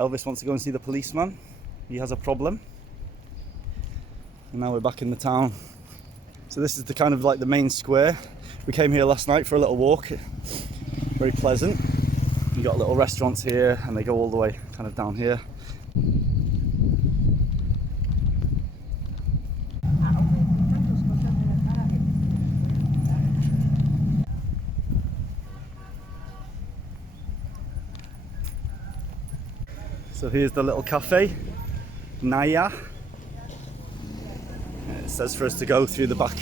Elvis wants to go and see the policeman. He has a problem. And now we're back in the town. So this is the kind of like the main square. We came here last night for a little walk. Very pleasant. You got little restaurants here and they go all the way kind of down here. So here's the little cafe, Naya. It says for us to go through the back.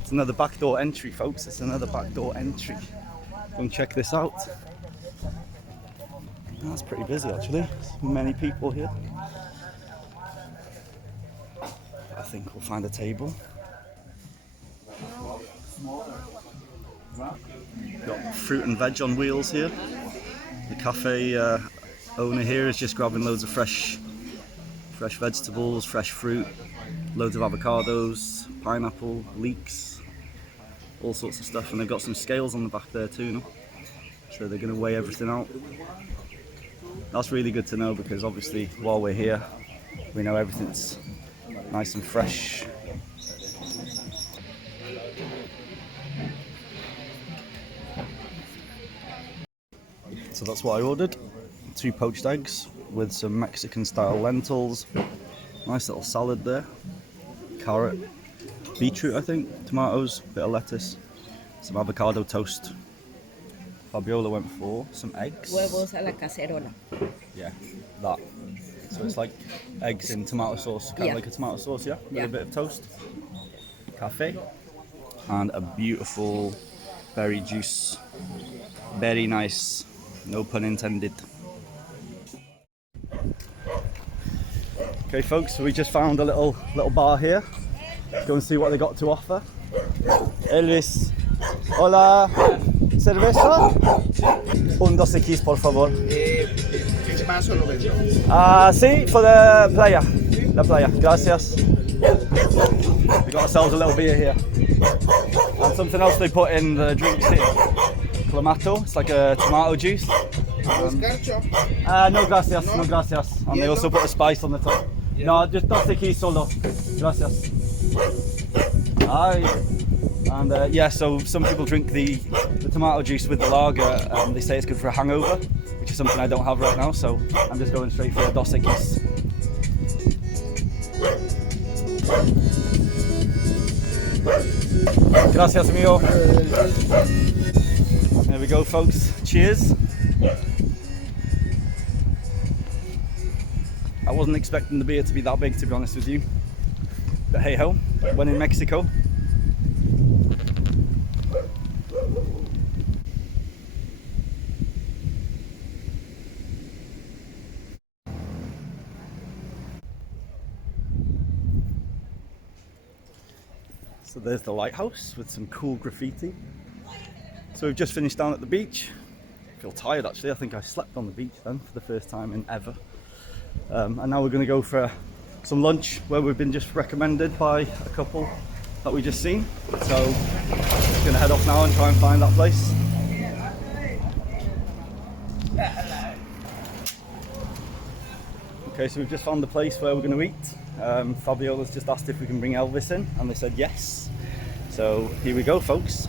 It's another back door entry, folks. It's another back door entry. Go and check this out. That's pretty busy actually. There's many people here. I think we'll find a table. Got fruit and veg on wheels here. The cafe owner here is just grabbing loads of fresh vegetables, fresh fruit, loads of avocados, pineapple, leeks, all sorts of stuff, and they've got some scales on the back there too, no? So they're going to weigh everything out. That's really good to know because obviously while we're here we know everything's nice and fresh. So that's what I ordered. 2 poached eggs with some Mexican style lentils, nice little salad there, carrot, beetroot I think, tomatoes, bit of lettuce, some avocado toast. Fabiola went for some eggs. Huevos a la cacerola. Yeah, that. So it's like eggs in tomato sauce, kind of like a tomato sauce, yeah? With a bit of toast. Cafe. And a beautiful berry juice. Very nice, no pun intended. Okay folks, so we just found a little bar here. Go and see what they got to offer. Elvis, hola, cerveza? Un dos X por favor. ¿Qué más solo vendo? Sí, for the playa. La playa, gracias. We got ourselves a little beer here. And something else they put in the drinks here. Clamato, it's like a tomato juice. No gracias, no gracias. And they also put a spice on the top. No, just dos X solo. Gracias. Aye. And yeah, so some people drink the tomato juice with the lager. They say it's good for a hangover, which is something I don't have right now, so I'm just going straight for a dos X. Gracias, amigo. There we go, folks. Cheers. I wasn't expecting the beer to be that big, to be honest with you. But hey ho, when in Mexico. So there's the lighthouse with some cool graffiti. So we've just finished down at the beach. I feel tired actually. I think I slept on the beach then for the first time in ever. And now we're going to go for some lunch where we've been just recommended by a couple that we just seen. So just going to head off now and try and find that place. Okay, so we've just found the place where we're going to eat. Fabiola's just asked if we can bring Elvis in and they said yes. So here we go, folks.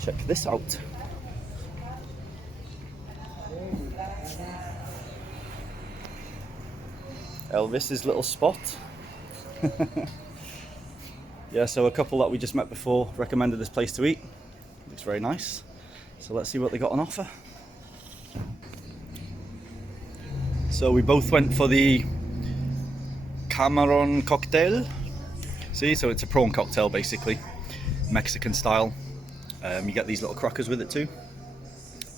Check this out. Elvis's little spot. Yeah, so a couple that we just met before recommended this place to eat. Looks very nice. So let's see what they got on offer. So we both went for the Camarón cocktail. See, so it's a prawn cocktail basically, Mexican style. You get these little crackers with it too.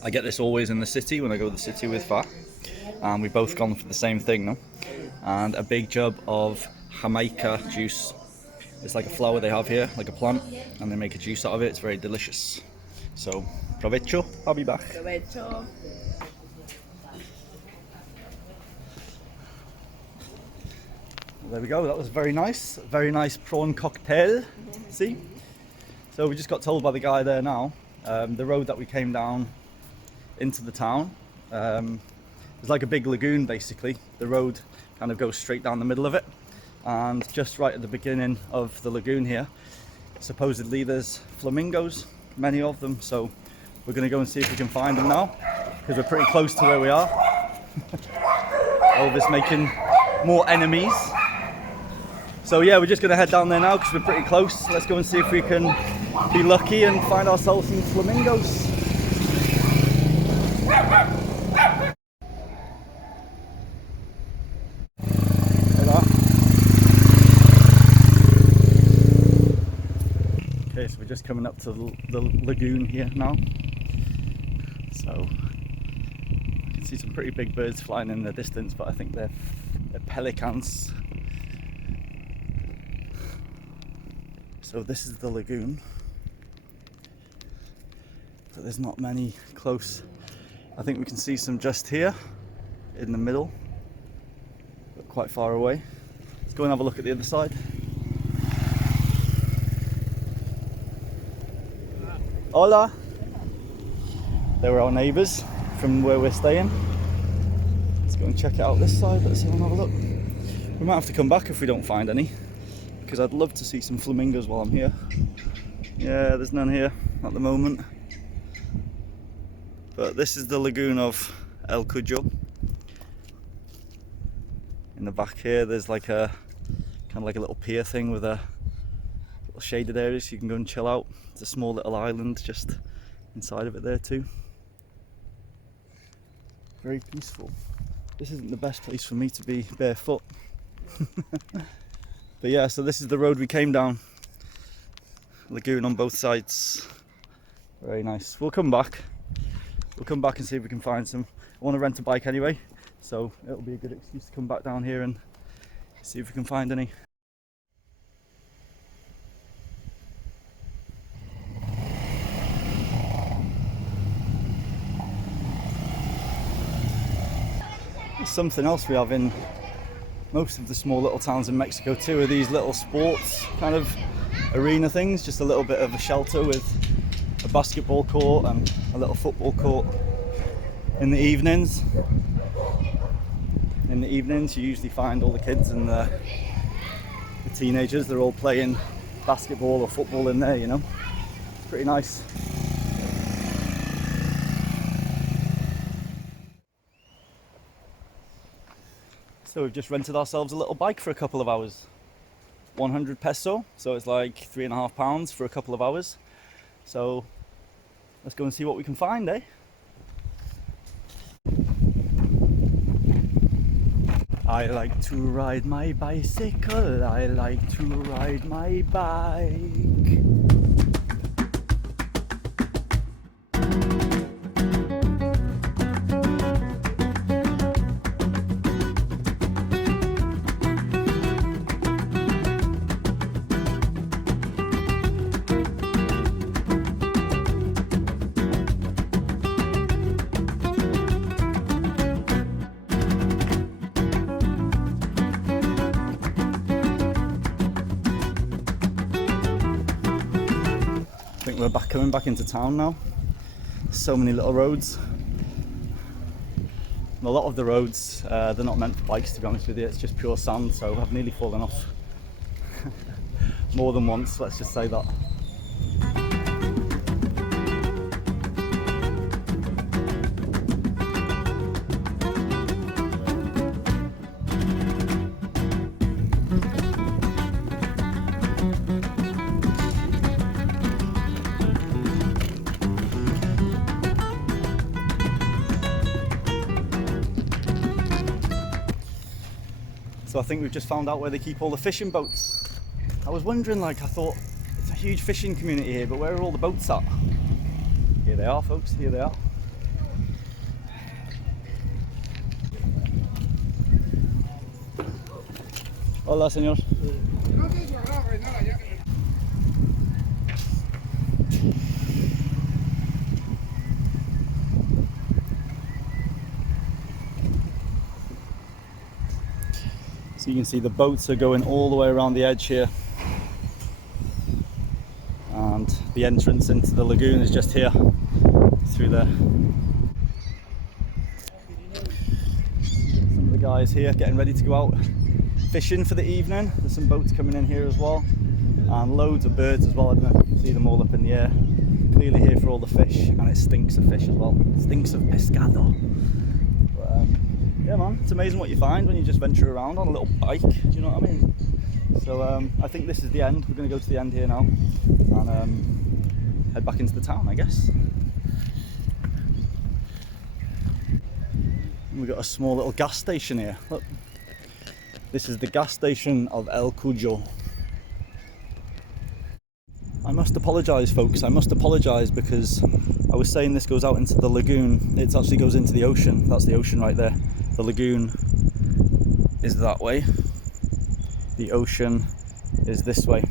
I get this always in the city when I go to the city with Fa. And we've both gone for the same thing, no? And a big jug of Jamaica juice. It's like a flower they have here, like a plant, and they make a juice out of it. It's very delicious. So, provecho, I'll be back. Provecho. There we go, that was very nice prawn cocktail. See? So we just got told by the guy there now, the road that we came down into the town, There's like a big lagoon basically. The road kind of goes straight down the middle of it, and just right at the beginning of the lagoon here, supposedly there's flamingos, many of them. So we're going to go and see if we can find them now, because we're pretty close to where we are. Elvis making more enemies. So yeah, we're just going to head down there now because we're pretty close. Let's go and see if we can be lucky and find ourselves some flamingos. Okay, so we're just coming up to the lagoon here now. So you can see some pretty big birds flying in the distance, but I think they're pelicans. So this is the lagoon, but there's not many close. I think we can see some just here in the middle, but quite far away. Let's go and have a look at the other side. Hola! They were our neighbours from where we're staying. Let's go and check it out this side. Let's go and have a look. We might have to come back if we don't find any, because I'd love to see some flamingos while I'm here. Yeah, there's none here at the moment. But this is the lagoon of El Cujo. In the back here there's like a kind of like a little pier thing with a little shaded area so you can go and chill out. It's a small little island just inside of it there too. Very peaceful. This isn't the best place for me to be barefoot. But yeah, so this is the road we came down. Lagoon on both sides. Very nice. We'll come back. We'll come back and see if we can find some. I want to rent a bike anyway, so it'll be a good excuse to come back down here and see if we can find any. There's something else we have in most of the small little towns in Mexico too, are these little sports kind of arena things, just a little bit of a shelter with a basketball court and a little football court. In the evenings you usually find all the kids and the teenagers, they're all playing basketball or football in there, you know. It's pretty nice. So we've just rented ourselves a little bike for a couple of hours. 100 peso, so it's like £3.50 for a couple of hours. So let's go and see what we can find, eh? I like to ride my bicycle, I like to ride my bike. I think we're coming back into town now. So many little roads. And a lot of the roads, they're not meant for bikes, to be honest with you. It's just pure sand, so I've nearly fallen off more than once, let's just say that. So I think we've just found out where they keep all the fishing boats. I was wondering, like, I thought it's a huge fishing community here, but where are all the boats at? Here they are, folks, here they are. Hola, señor. So you can see the boats are going all the way around the edge here, and the entrance into the lagoon is just here through there. guys here getting ready to go out fishing for the evening. There's some boats coming in here as well, and loads of birds as well. I don't know if you can see them all up in the air. Clearly here for all the fish, and it stinks of fish as well. It stinks of pescado. But, yeah man, it's amazing what you find when you just venture around on a little bike, do you know what I mean? So I think this is the end. We're going to go to the end here now and head back into the town, I guess. We've got a small little gas station here. Look, this is the gas station of El Cujo. I must apologise folks, I must apologise because I was saying this goes out into the lagoon. It actually goes into the ocean. That's the ocean right there. The lagoon is that way. The ocean is this way.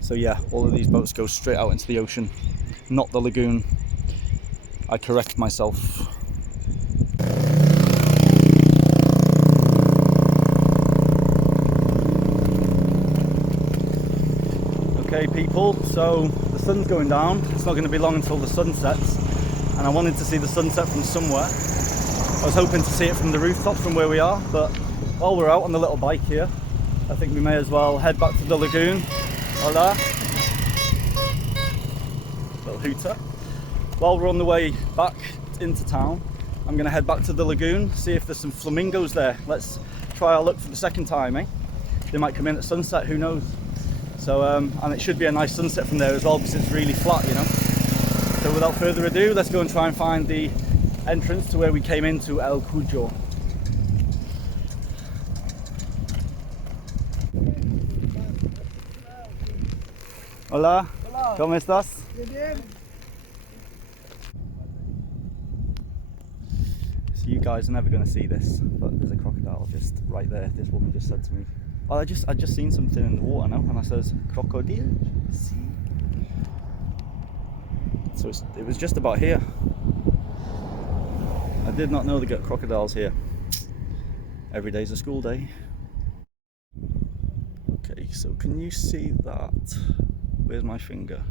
So yeah, all of these boats go straight out into the ocean, not the lagoon. I correct myself. Okay people, so the sun's going down. It's not going to be long until the sun sets, and I wanted to see the sunset from somewhere. I was hoping to see it from the rooftop from where we are, but while we're out on the little bike here, I think we may as well head back to the lagoon. Hola. Little hooter. While we're on the way back into town, I'm going to head back to the lagoon, see if there's some flamingos there. Let's try our luck for the second time, eh? They might come in at sunset, who knows? So, and it should be a nice sunset from there as well because it's really flat, you know. So without further ado, let's go and try and find the entrance to where we came into El Cujo. Hola. Hola. ¿Cómo estás? Bien. So you guys are never going to see this, but there's a crocodile just right there. This woman just said to me, "Oh, I just seen something in the water now," and I says, "Crocodile." So it was just about here. I did not know they got crocodiles here. Every day's a school day. Okay, so can you see that? Where's my finger?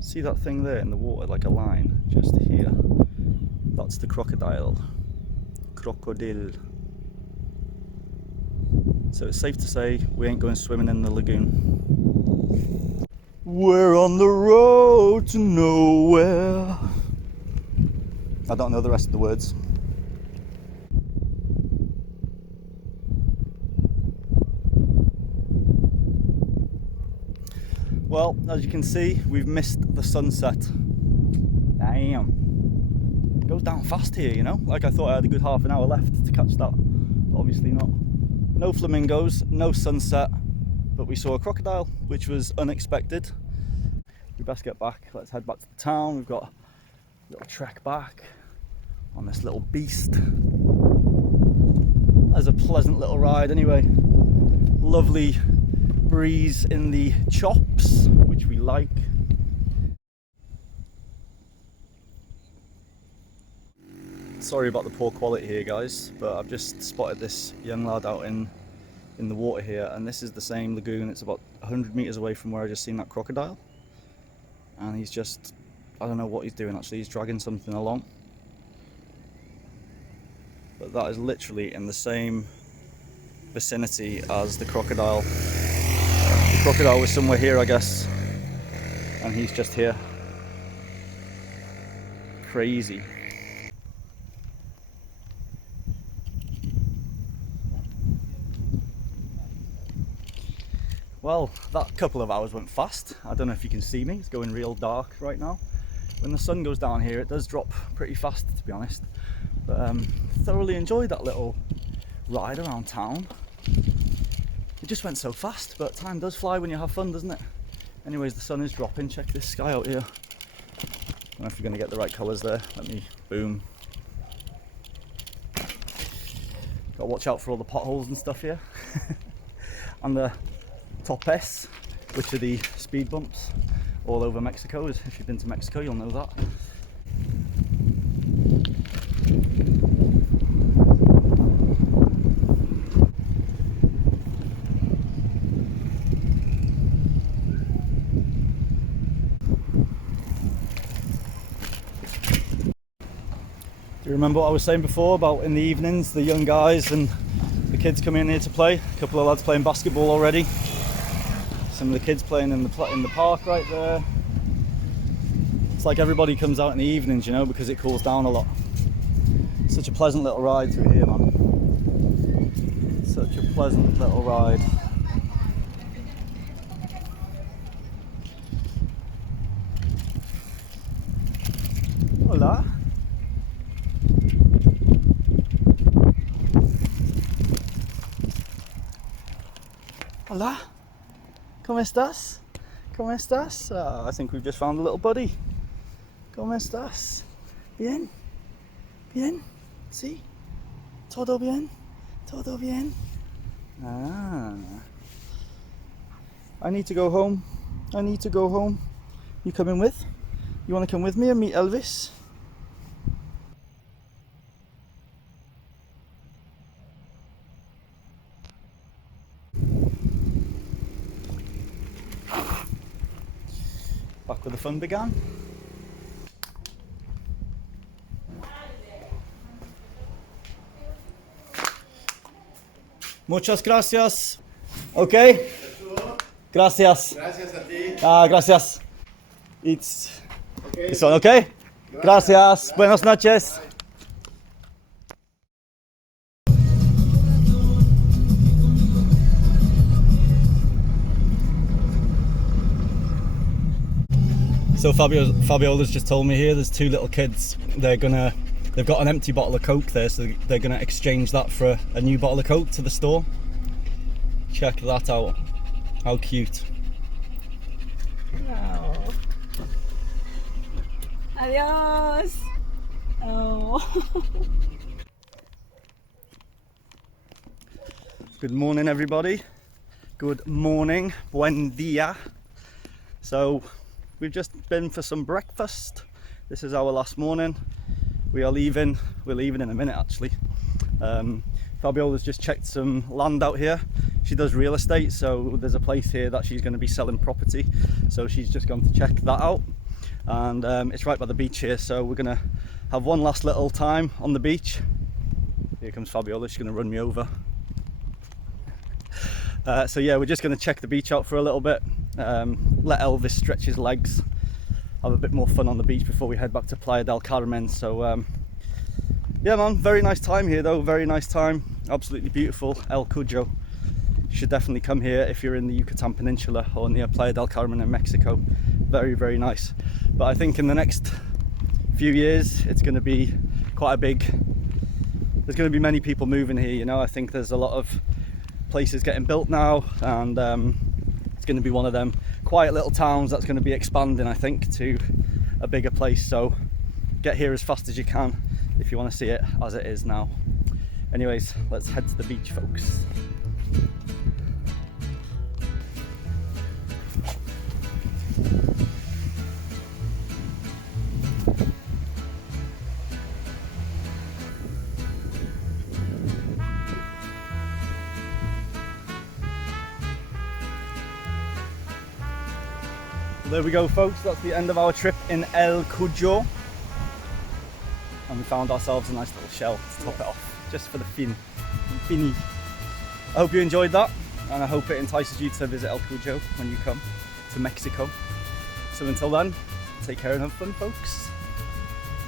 See that thing there in the water, like a line, just here? That's the crocodile. Crocodile. So it's safe to say we ain't going swimming in the lagoon. We're on the road to nowhere. I don't know the rest of the words. Well, as you can see, we've missed the sunset. Damn. It goes down fast here, you know? Like I thought I had a good half an hour left to catch that, but obviously not. No flamingos, no sunset, but we saw a crocodile, which was unexpected. We best get back. Let's head back to the town. We've got a little trek back on this little beast. That's a pleasant little ride anyway. Lovely breeze in the chops, which we like. Sorry about the poor quality here guys, but I've just spotted this young lad out in the water here, and this is the same lagoon. It's about 100 meters away from where I just seen that crocodile, and he's just, I don't know what he's doing actually. He's dragging something along, but that is literally in the same vicinity as the crocodile. The crocodile was somewhere here, I guess, and he's just here. Crazy. Well, that couple of hours went fast. I don't know if you can see me, it's going real dark right now. When the sun goes down here, it does drop pretty fast, to be honest. But thoroughly enjoyed that little ride around town. It just went so fast, but time does fly when you have fun, doesn't it? Anyways, the sun is dropping. Check this sky out here. I don't know if you're going to get the right colours there. Let me, boom. Got to watch out for all the potholes and stuff here. And the topes, which are the speed bumps all over Mexico. If you've been to Mexico, you'll know that. Do you remember what I was saying before about in the evenings, the young guys and The kids come in here to play. A couple of lads playing basketball already. Some of the kids playing in the park right there. It's like everybody comes out in the evenings, you know, because it cools down a lot. Such a pleasant little ride through here, man. Such a pleasant little ride. Hola. Hola. ¿Cómo estás? ¿Cómo estás? I think we've just found a little buddy. ¿Cómo estás? Bien? Bien? Sí? ¿Todo bien? ¿Todo bien? Ah. I need to go home. I need to go home. You coming with? You want to come with me and meet Elvis? Back where the fun began. Muchas gracias. Okay. Gracias. Gracias a ti. Ah, gracias. It's okay. Gracias. Buenas noches. So Fabiola's just told me here there's two little kids. They've got an empty bottle of Coke there, so they're gonna exchange that for a new bottle of Coke to the store. Check that out. How cute. Oh. Adiós. Oh. Good morning, everybody. Good morning. Buen dia. So we've just been for some breakfast. This is our last morning. We're leaving in a minute actually. Fabiola's just checked some land out here. She does real estate, so there's a place here that she's going to be selling property. So she's just gone to check that out. And it's right by the beach here, so we're going to have one last little time on the beach. Here comes Fabiola, she's going to run me over. So yeah, we're just going to check the beach out for a little bit, let Elvis stretch his legs, have a bit more fun on the beach before we head back to Playa del Carmen. So yeah man, very nice time here though, very nice time, absolutely beautiful. El Cujo, you should definitely come here if you're in the Yucatan Peninsula or near Playa del Carmen in Mexico. Very, very nice. But I think in the next few years it's going to be quite a big, there's going to be many people moving here, you know. I think there's a lot of places getting built now, and it's going to be one of them quiet little towns that's going to be expanding, I think, to a bigger place. So get here as fast as you can if you want to see it as it is now. Anyways, let's head to the beach, folks. There we go, folks, that's the end of our trip in El Cujo, and we found ourselves a nice little shell to top it off, just for the fini. I hope you enjoyed that, and I hope it entices you to visit El Cujo when you come to Mexico. So until then, take care and have fun, folks.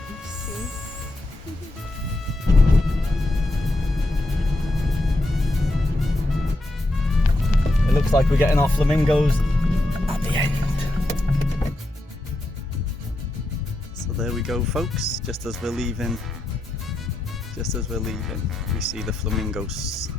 Peace. It looks like we're getting our flamingos at the end. So there we go, folks, just as we're leaving, we see the flamingos.